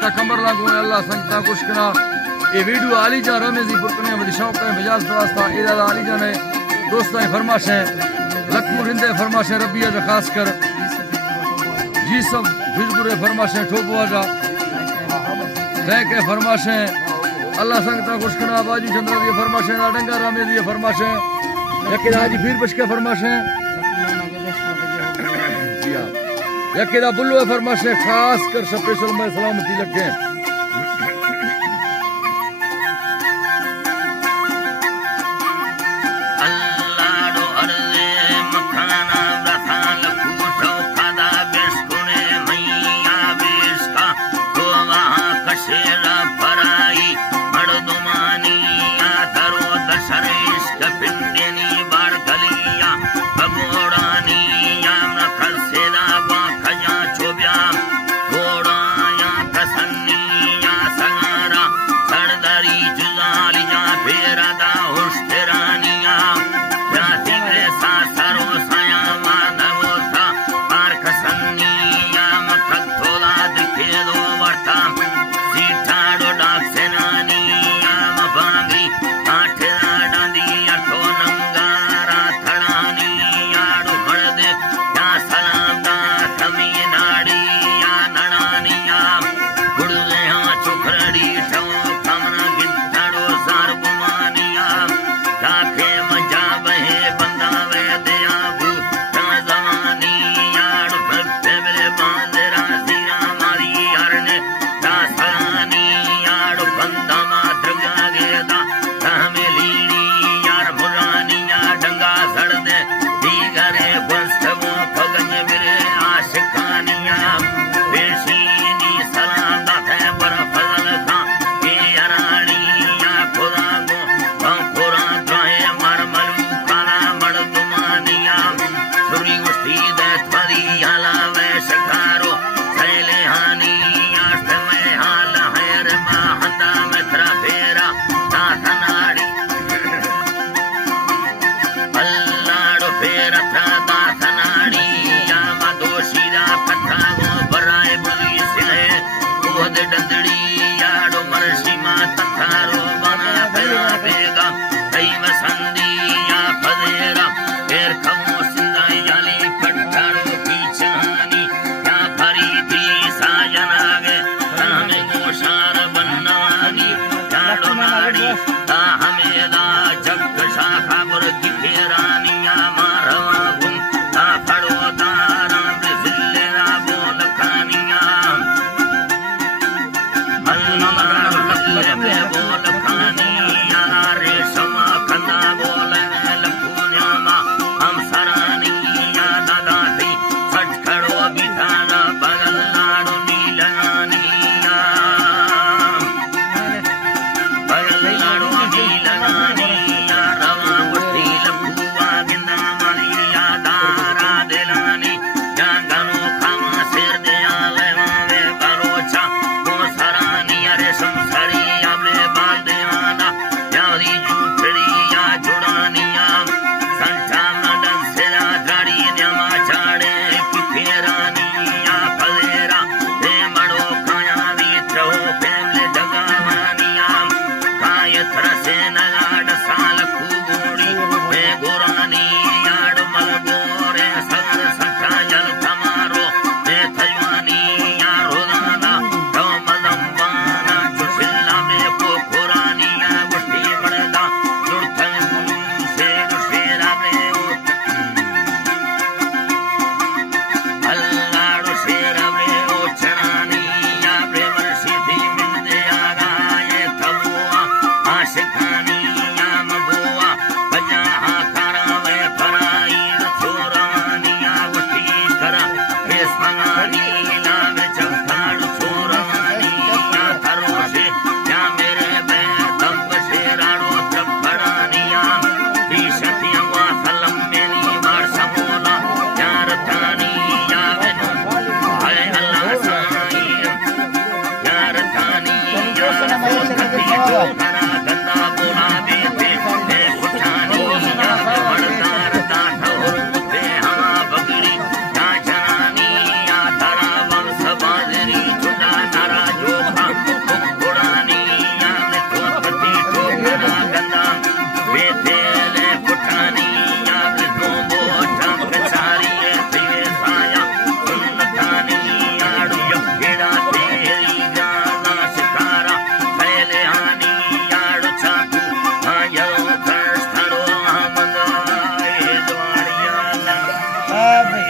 का कमर लागू है अल्लाह संगता कुछ करा ये वीडियो आली जा रमेजी पुरकने में शौक है मिजाज वास्ता इधर आली जाने दोस्तां फरमाशें लखू रिंदे फरमाशें रबिया जा खास कर जी सब बिजगुरे फरमाशें ठोबवा जा के फरमाशें अल्लाह संगता कुछ करा बाजू चंद्र दी फरमाशें डंगा रामे दी फरमाशें यकिदा जी फिर बचके फरमाशें जी हां यकिदा बुल्लो फरमाशें खास कर स्पेशल में सलामती लगे